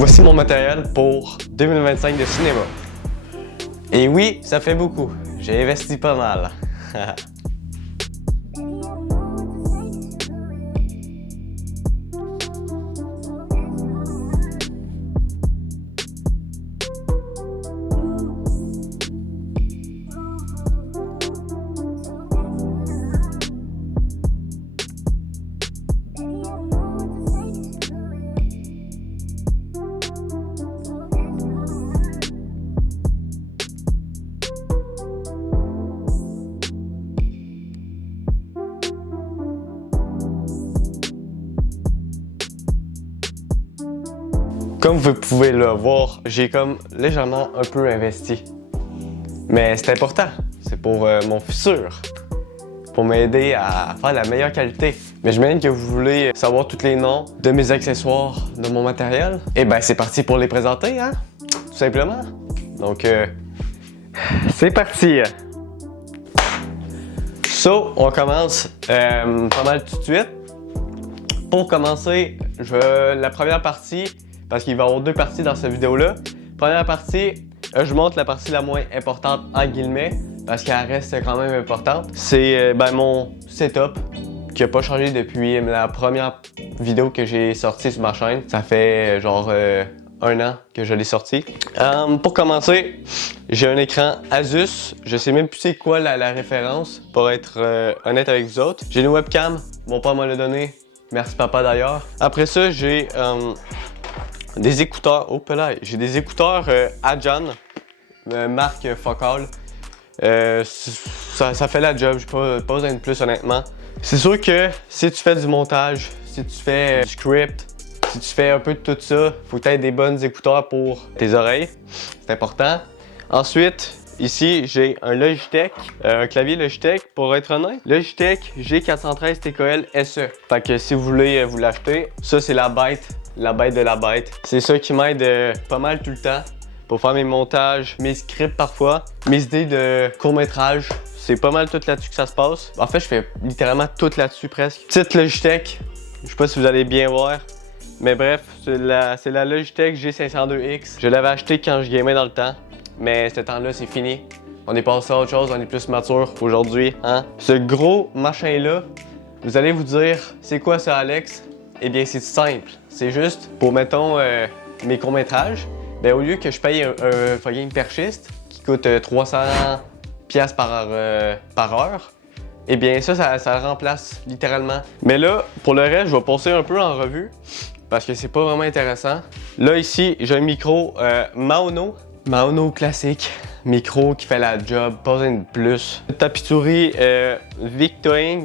Voici mon matériel pour 2025 de cinéma. Et oui, ça fait beaucoup. J'ai investi pas mal. Comme vous pouvez le voir, j'ai comme légèrement un peu investi. Mais c'est important, c'est pour mon futur, pour m'aider à faire la meilleure qualité. Mais j'imagine que vous voulez savoir tous les noms de mes accessoires, de mon matériel. Et ben c'est parti pour les présenter, hein, tout simplement. Donc c'est parti! So, on commence pas mal tout de suite. Pour commencer, la première partie, parce qu'il va y avoir deux parties dans cette vidéo-là. Première partie, je montre la partie la moins importante en guillemets, parce qu'elle reste quand même importante. C'est mon setup qui n'a pas changé depuis la première vidéo que j'ai sortie sur ma chaîne. Ça fait genre 1 an que je l'ai sorti. Pour commencer, j'ai un écran Asus. Je sais même plus c'est quoi la référence, pour être honnête avec vous autres. J'ai une webcam, mon père m'a l'a donné. Merci papa d'ailleurs. Après ça, j'ai des écouteurs. Oh là, j'ai des écouteurs Adjan, marque Focal. Ça fait la job, j'ai pas besoin de plus honnêtement. C'est sûr que si tu fais du montage, si tu fais du script, si tu fais un peu de tout ça, faut que tu aies des bonnes écouteurs pour tes oreilles. C'est important. Ensuite, ici, j'ai un Logitech, un clavier Logitech, pour être honnête. Logitech G413 TKL SE. Fait que si vous voulez vous l'acheter, ça c'est la bête de la bête. C'est ça qui m'aide pas mal tout le temps pour faire mes montages, mes scripts parfois, mes idées de court-métrage. C'est pas mal tout là-dessus que ça se passe. En fait, je fais littéralement tout là-dessus presque. Petite Logitech, je sais pas si vous allez bien voir. Mais bref, c'est la Logitech G502X. Je l'avais acheté quand je gamais dans le temps. Mais ce temps-là, c'est fini. On est passé à autre chose, on est plus mature aujourd'hui, hein? Ce gros machin-là, vous allez vous dire, c'est quoi ça, Alex? Eh bien, c'est simple. C'est juste pour, mettons, mes courts-métrages. Ben, au lieu que je paye un fucking perchiste qui coûte 300$ par heure, eh bien, ça le remplace littéralement. Mais là, pour le reste, je vais passer un peu en revue parce que c'est pas vraiment intéressant. Là, ici, j'ai un micro Maono classique, micro qui fait la job, pas besoin de plus. Tapis-souris Victoing,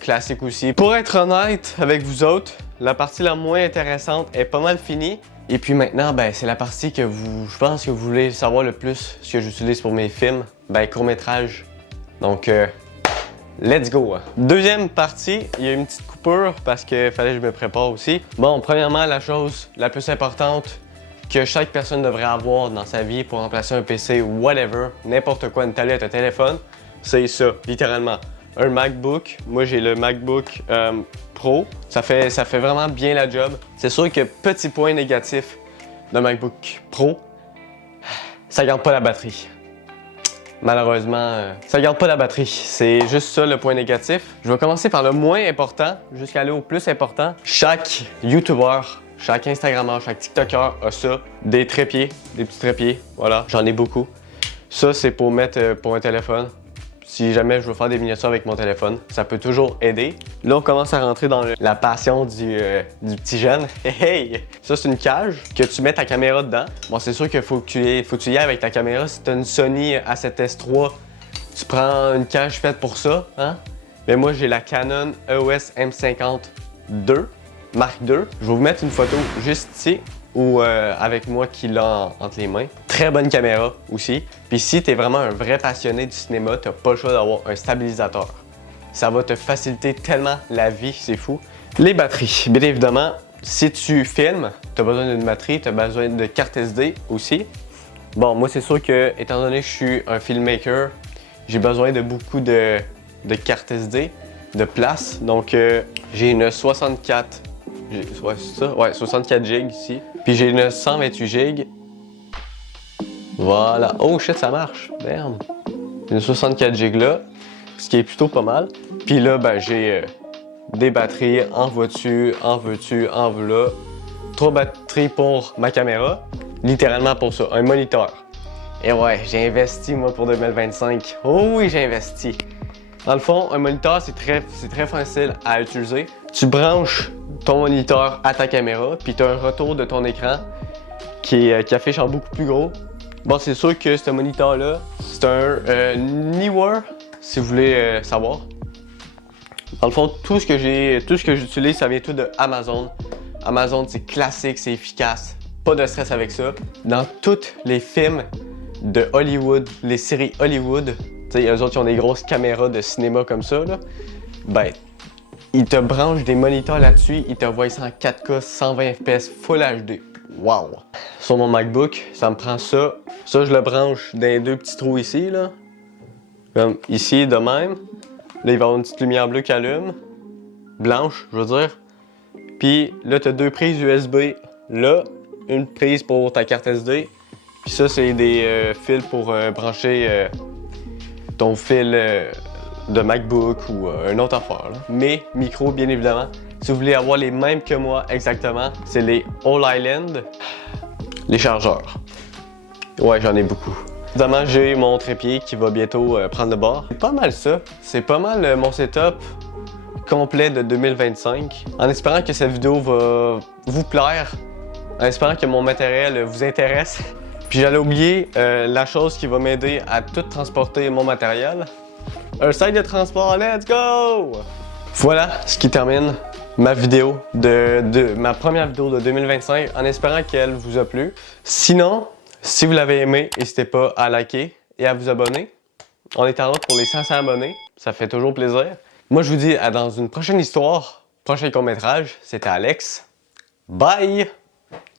classique aussi. Pour être honnête avec vous autres, la partie la moins intéressante est pas mal finie. Et puis maintenant, ben, c'est la partie que je pense que vous voulez savoir le plus, ce que j'utilise pour mes films, ben, court-métrage. Donc, let's go! Deuxième partie, il y a une petite coupure parce qu'il fallait que je me prépare aussi. Bon, premièrement, la chose la plus importante que chaque personne devrait avoir dans sa vie pour remplacer un PC ou whatever, n'importe quoi, une tablette, un téléphone, c'est ça, littéralement. Un MacBook, moi j'ai le MacBook Pro, ça fait vraiment bien la job. C'est sûr que petit point négatif d'un MacBook Pro, ça garde pas la batterie. Malheureusement, ça garde pas la batterie. C'est juste ça le point négatif. Je vais commencer par le moins important jusqu'à aller au plus important. Chaque YouTuber, chaque Instagrammeur, chaque TikToker a ça. Des trépieds, des petits trépieds. Voilà, j'en ai beaucoup. Ça, c'est pour mettre pour un téléphone. Si jamais je veux faire des miniatures avec mon téléphone, ça peut toujours aider. Là, on commence à rentrer dans la passion du petit jeune. Hey! Ça, c'est une cage que tu mets ta caméra dedans. Bon, c'est sûr qu'il faut que tu y ailles avec ta caméra. Si tu as une Sony A7S III, tu prends une cage faite pour ça. Hein? Mais moi, j'ai la Canon EOS M50 II, Mark II. Je vais vous mettre une photo juste ici. Ou avec moi qui l'a entre les mains. Très bonne caméra aussi. Puis si tu es vraiment un vrai passionné du cinéma, tu n'as pas le choix d'avoir un stabilisateur. Ça va te faciliter tellement la vie, c'est fou. Les batteries, bien évidemment, si tu filmes, tu as besoin d'une batterie, tu as besoin de carte SD aussi. Bon, moi c'est sûr que, étant donné que je suis un filmmaker, j'ai besoin de beaucoup de cartes SD, de place. Donc j'ai une 64 Ouais, c'est ça. Ouais, 64 GB ici. Puis j'ai une 128 GB. Voilà. Oh shit, ça marche. Merde. Une 64 GB là, ce qui est plutôt pas mal. Puis là, ben, j'ai des batteries, en vois-tu, en veux-tu, en veux là. 3 batteries pour ma caméra. Littéralement pour ça, un moniteur. Et ouais, j'ai investi moi pour 2025. Oh oui, j'ai investi. Dans le fond, un moniteur, c'est très facile à utiliser. Tu branches ton moniteur à ta caméra, puis tu as un retour de ton écran qui affiche en beaucoup plus gros. Bon, c'est sûr que ce moniteur-là, c'est un Neewer, si vous voulez savoir. Dans le fond, tout ce que j'utilise, ça vient tout de Amazon. Amazon, c'est classique, c'est efficace. Pas de stress avec ça. Dans tous les films de Hollywood, les séries Hollywood, tu sais, eux autres, ils ont des grosses caméras de cinéma comme ça, là. Ben, ils te branchent des moniteurs là-dessus, ils te voient ça en 4K, 120 FPS, Full HD. Wow! Sur mon MacBook, ça me prend ça. Ça, je le branche dans les deux petits trous ici, là. Comme ici, de même. Là, il va y avoir une petite lumière bleue qui allume. Blanche, je veux dire. Puis là, tu as deux prises USB. Là, une prise pour ta carte SD. Puis ça, c'est des fils pour brancher ton fil de MacBook ou une autre affaire. Là. Mes micros, bien évidemment. Si vous voulez avoir les mêmes que moi exactement, c'est les All Island, les chargeurs. Ouais, j'en ai beaucoup. Évidemment, j'ai mon trépied qui va bientôt prendre le bord. C'est pas mal ça. C'est pas mal mon setup complet de 2025. En espérant que cette vidéo va vous plaire, en espérant que mon matériel vous intéresse. Puis j'allais oublier la chose qui va m'aider à tout transporter mon matériel. Un sac de transport, let's go! Voilà ce qui termine ma vidéo ma première vidéo de 2025 en espérant qu'elle vous a plu. Sinon, si vous l'avez aimé, n'hésitez pas à liker et à vous abonner. On est en route pour les 500 abonnés, ça fait toujours plaisir. Moi, je vous dis à dans une prochaine histoire, prochain court-métrage. C'était Alex. Bye!